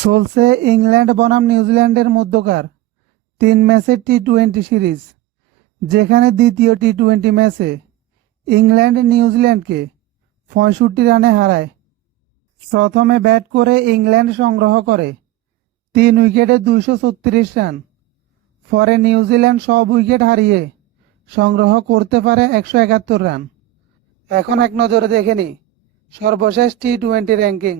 চলছে ইংল্যান্ড বনাম নিউজিল্যান্ডের মধ্যকার 3 ম্যাচের টি-20 সিরিজ, যেখানে দ্বিতীয় টি-20 ম্যাচে ইংল্যান্ড নিউজিল্যান্ডকে 65 রানে হারায়। প্রথমে ব্যাট করে ইংল্যান্ড সংগ্রহ করে 3 উইকেটে 236 রান। পরে নিউজিল্যান্ড সব উইকেট হারিয়ে সংগ্রহ করতে পারে 171 রান। এখন এক নজরে দেখে নি সর্বশেষ টি-20 র্যাঙ্কিং।